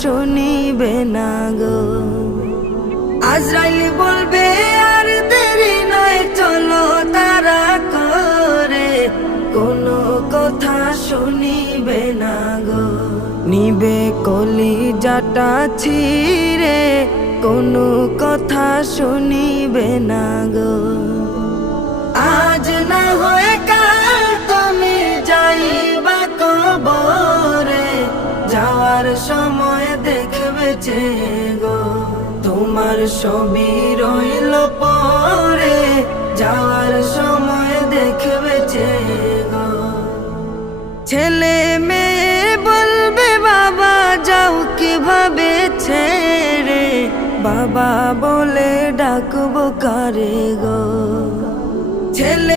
শুনিবে না গো। আজরাইল বলবে আর দেরি নয়, চলো তারা করে, কোনো কথা শুনিবে না গো। নিবে কলিজাটা ছিঁড়ে, কোনো কথা শুনিবে না গো। আজ না হয় কাল তুমি যাইবা কবরে, যাওয়ার সময় দেখবে যে গো, তোমার ছবি রইল পরে, যাওয়ার সময় দেখবে যে গো। ছেলে মেয়ে বলবে বাবা যাও কিভাবে ছেড়ে, বাবা বলে ডাকবো কারে গো।